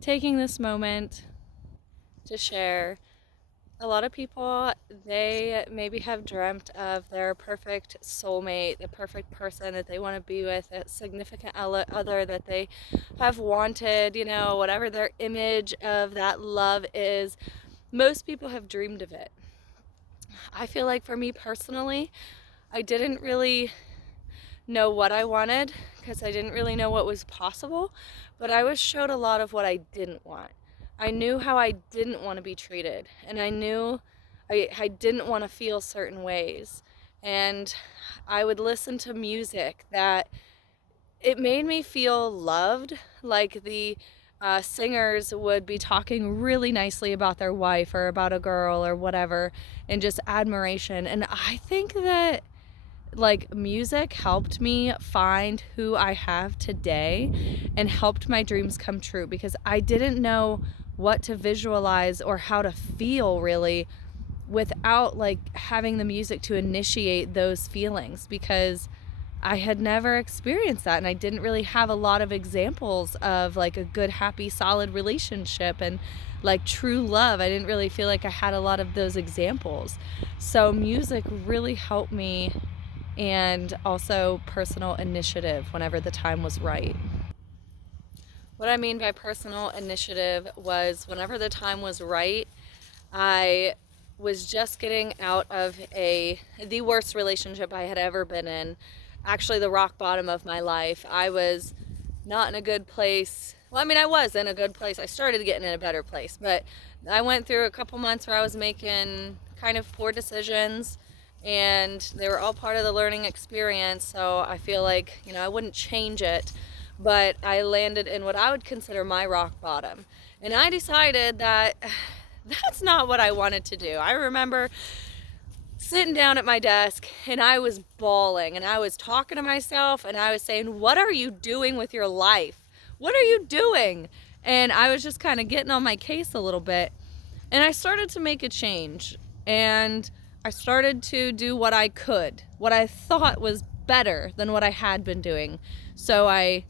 taking this moment to share. A lot of people, they maybe have dreamt of their perfect soulmate, the perfect person that they want to be with, a significant other that they have wanted, whatever their image of that love is. Most people have dreamed of it. I feel like for me personally, I didn't really know what I wanted because I didn't really know what was possible, but I was showed a lot of what I didn't want. I knew how I didn't want to be treated, and I knew I didn't want to feel certain ways. And I would listen to music that it made me feel loved, like the singers would be talking really nicely about their wife or about a girl or whatever, and just admiration. And I think that like music helped me find who I have today and helped my dreams come true because I didn't know what to visualize or how to feel really without like having the music to initiate those feelings, because I had never experienced that and I didn't really have a lot of examples of like a good, happy, solid relationship and like true love. I didn't really feel like I had a lot of those examples. So music really helped me, and also personal initiative whenever the time was right. What I mean by personal initiative was whenever the time was right, I was just getting out of the worst relationship I had ever been in. Actually, the rock bottom of my life. I was not in a good place. Well, I mean, I was in a good place. I started getting in a better place, but I went through a couple months where I was making kind of poor decisions, and they were all part of the learning experience. So I feel like, I wouldn't change it, but I landed in what I would consider my rock bottom. And I decided that that's not what I wanted to do. I remember sitting down at my desk and I was bawling and I was talking to myself and I was saying, "What are you doing with your life? What are you doing?" And I was just kind of getting on my case a little bit. And I started to make a change, and I started to do what I could, what I thought was better than what I had been doing. So I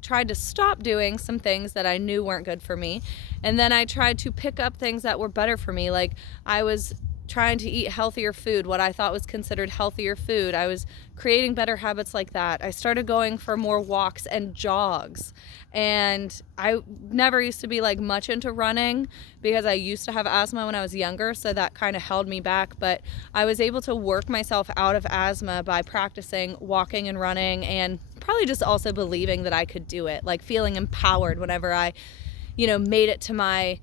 tried to stop doing some things that I knew weren't good for me. And then I tried to pick up things that were better for me. Like I was trying to eat healthier food, what I thought was considered healthier food. I was creating better habits like that. I started going for more walks and jogs. And I never used to be like much into running because I used to have asthma when I was younger, so that kind of held me back. But I was able to work myself out of asthma by practicing walking and running, and probably just also believing that I could do it, like feeling empowered whenever I made it to my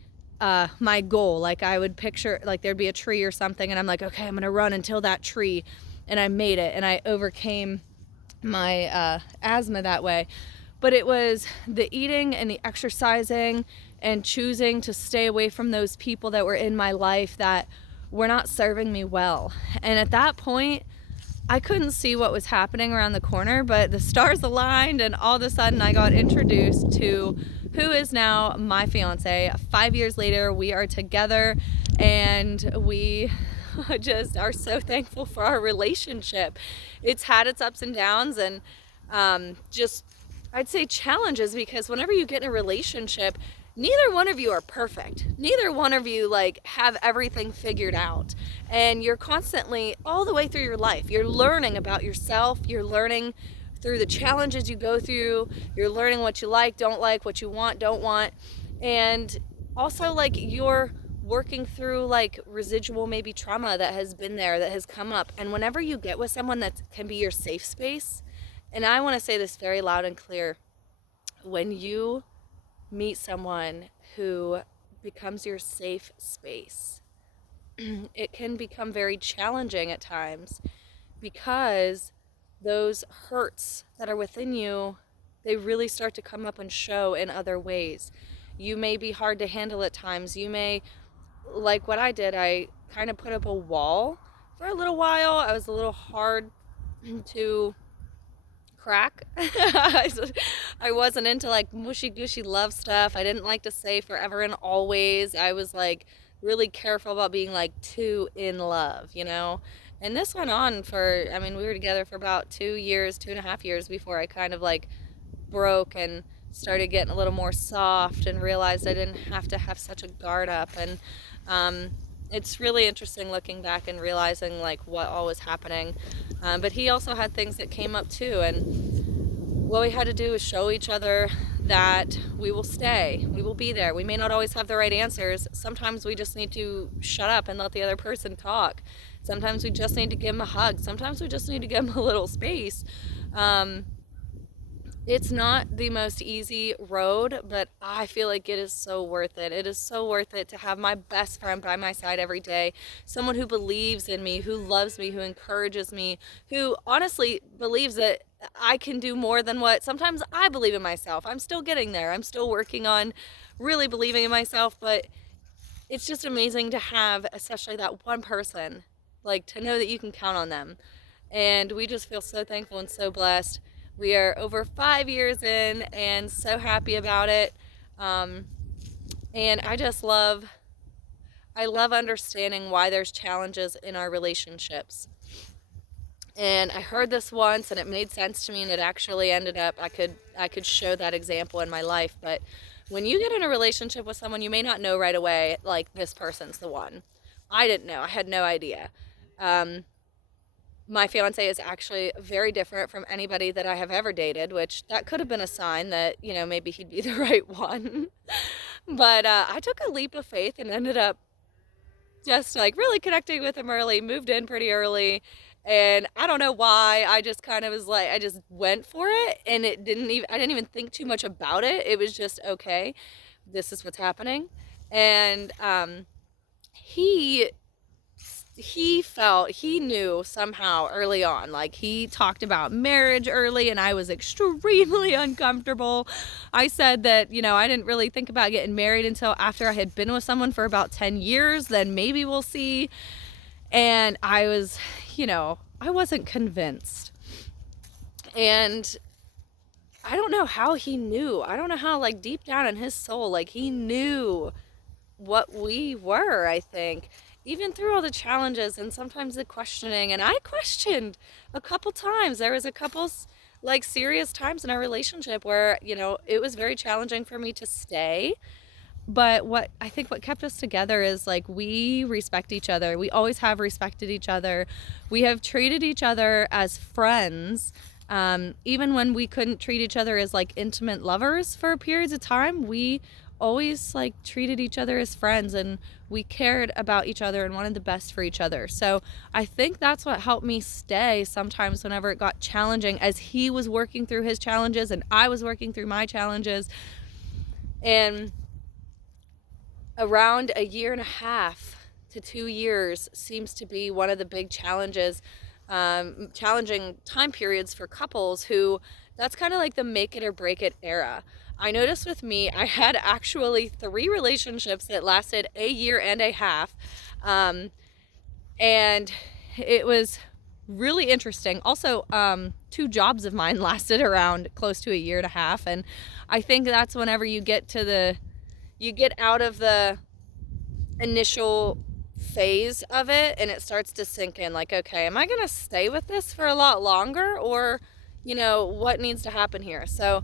goal. Like I would picture like there'd be a tree or something and I'm like, okay, I'm gonna run until that tree, and I made it and I overcame my asthma that way. But it was the eating and the exercising and choosing to stay away from those people that were in my life that were not serving me well. And at that point, I couldn't see what was happening around the corner, but the stars aligned, and all of a sudden I got introduced to who is now my fiance. 5 years later, we are together, and we just are so thankful for our relationship. It's had its ups and downs, and just I'd say challenges, because whenever you get in a relationship, neither one of you are perfect. Neither one of you like have everything figured out. And you're constantly all the way through your life, you're learning about yourself, you're learning through the challenges you go through, you're learning what you like, what you want, don't want. And also like you're working through like residual maybe trauma that has been there, that has come up. And whenever you get with someone that can be your safe space, and I want to say this very loud and clear, when you meet someone who becomes your safe space, it can become very challenging at times, because those hurts that are within you, they really start to come up and show in other ways. You may be hard to handle at times. You may, like what I did, I kind of put up a wall for a little while. I was a little hard to crack. I wasn't into like mushy gushy love stuff. I didn't like to say forever and always. I was like really careful about being like too in love, And this went on for, I mean, we were together for about 2 years, 2.5 years before I kind of like broke and started getting a little more soft and realized I didn't have to have such a guard up. And it's really interesting looking back and realizing like what all was happening. But he also had things that came up too, and what we had to do is show each other that we will stay, we will be there. We may not always have the right answers. Sometimes we just need to shut up and let the other person talk. Sometimes we just need to give them a hug. Sometimes we just need to give them a little space. It's not the most easy road, but I feel like it is so worth it. It is so worth it to have my best friend by my side every day. Someone who believes in me, who loves me, who encourages me, who honestly believes that I can do more than what sometimes I believe in myself. I'm still getting there. I'm still working on really believing in myself, but it's just amazing to have, especially that one person, like to know that you can count on them. And we just feel so thankful and so blessed. We are over 5 years in and so happy about it. And I love understanding why there's challenges in our relationships. And I heard this once and it made sense to me, and it actually ended up, I could show that example in my life. But when you get in a relationship with someone, you may not know right away, like, this person's the one. I didn't know. I had no idea. My fiance is actually very different from anybody that I have ever dated, which that could have been a sign that, maybe he'd be the right one. But I took a leap of faith and ended up just like really connecting with him early, moved in pretty early. And I don't know why, I just kind of was like, I just went for it, and I didn't even think too much about it. It was just, okay, this is what's happening. And he he knew somehow early on, like, he talked about marriage early, and I was extremely uncomfortable. I said that, I didn't really think about getting married until after I had been with someone for about 10 years, then maybe we'll see. And I was, I wasn't convinced. And I don't know how he knew. I don't know how, like, deep down in his soul, like, he knew what we were, I think, even through all the challenges and sometimes the questioning. And I questioned a couple times. There was a couple like serious times in our relationship where, it was very challenging for me to stay. But what kept us together is, like, we respect each other. We always have respected each other. We have treated each other as friends. Even when we couldn't treat each other as, like, intimate lovers for periods of time, we always, like, treated each other as friends, and we cared about each other and wanted the best for each other. So I think that's what helped me stay sometimes whenever it got challenging, as he was working through his challenges and I was working through my challenges. And around a year and a half to 2 years seems to be one of the big challenges, challenging time periods for couples who, that's kind of like the make it or break it era. I noticed with me, I had actually 3 relationships that lasted a year and a half. And it was really interesting. Also, 2 jobs of mine lasted around close to a year and a half. And I think that's whenever you get out of the initial phase of it and it starts to sink in, like, okay, am I going to stay with this for a lot longer, or, what needs to happen here? So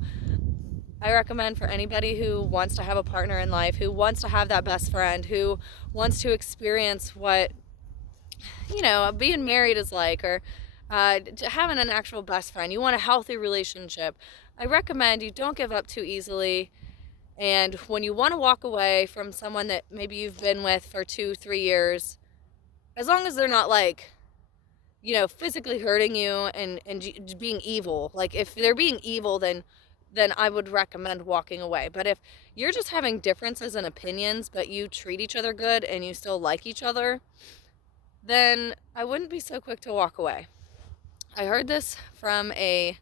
I recommend for anybody who wants to have a partner in life, who wants to have that best friend, who wants to experience what, being married is like, or having an actual best friend, you want a healthy relationship, I recommend you don't give up too easily. And when you want to walk away from someone that maybe you've been with for 2-3 years, as long as they're not, like, physically hurting you and being evil, like, if they're being evil, then I would recommend walking away. But if you're just having differences in opinions, but you treat each other good and you still like each other, then I wouldn't be so quick to walk away. I heard this from a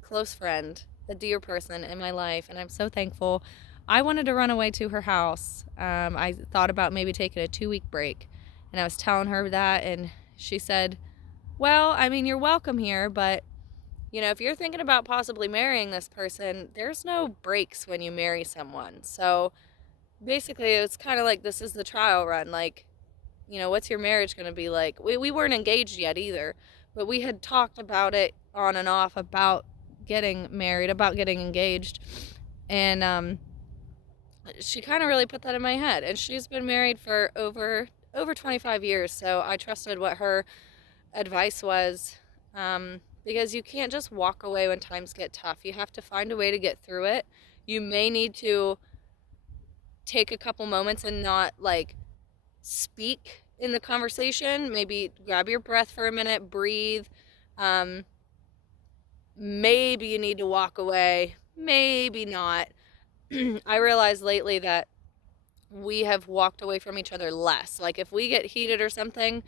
close friend, a dear person in my life, and I'm so thankful. I wanted to run away to her house. I thought about maybe taking a 2-week break, and I was telling her that, and she said, well, I mean, you're welcome here, but if you're thinking about possibly marrying this person, there's no breaks when you marry someone. So basically, it's kind of like, this is the trial run. Like, what's your marriage going to be like? We weren't engaged yet either, but we had talked about it on and off, about getting married, about getting engaged. And she kind of really put that in my head. And she's been married for over 25 years, so I trusted what her advice was. Because you can't just walk away when times get tough. You have to find a way to get through it. You may need to take a couple moments and not like speak in the conversation. Maybe grab your breath for a minute, breathe. Maybe you need to walk away, maybe not. I realized lately that we have walked away from each other less. Like if we get heated or something,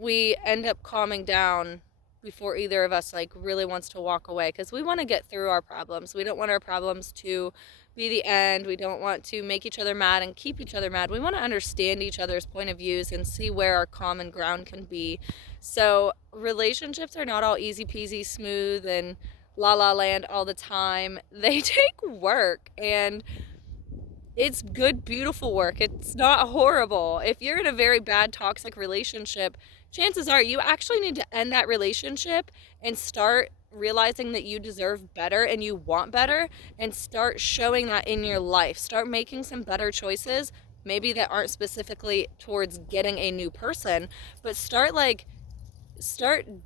we end up calming down before either of us like really wants to walk away, because we want to get through our problems. We don't want our problems to be the end. We don't want to make each other mad and keep each other mad. We want to understand each other's point of views and see where our common ground can be. So relationships are not all easy peasy smooth and la la land all the time. They take work, and it's good, beautiful work. It's not horrible. If you're in a very bad, toxic relationship, chances are you actually need to end that relationship and start realizing that you deserve better and you want better, and start showing that in your life. Start making some better choices, maybe that aren't specifically towards getting a new person, but start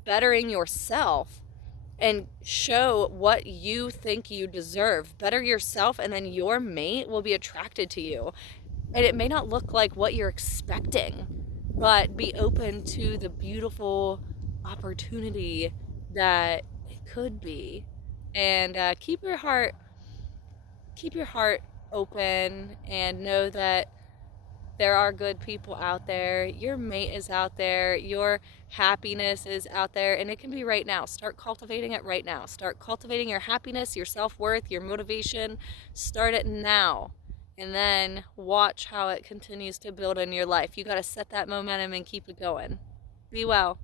bettering yourself and show what you think you deserve. Better yourself, and then your mate will be attracted to you. And it may not look like what you're expecting, but be open to the beautiful opportunity that it could be. And keep your heart open, and know that there are good people out there. Your mate is out there. Your happiness is out there, and it can be right now. Start cultivating it right now. Start cultivating your happiness, your self-worth, your motivation. Start it now, and then watch how it continues to build in your life. You got to set that momentum and keep it going. Be well.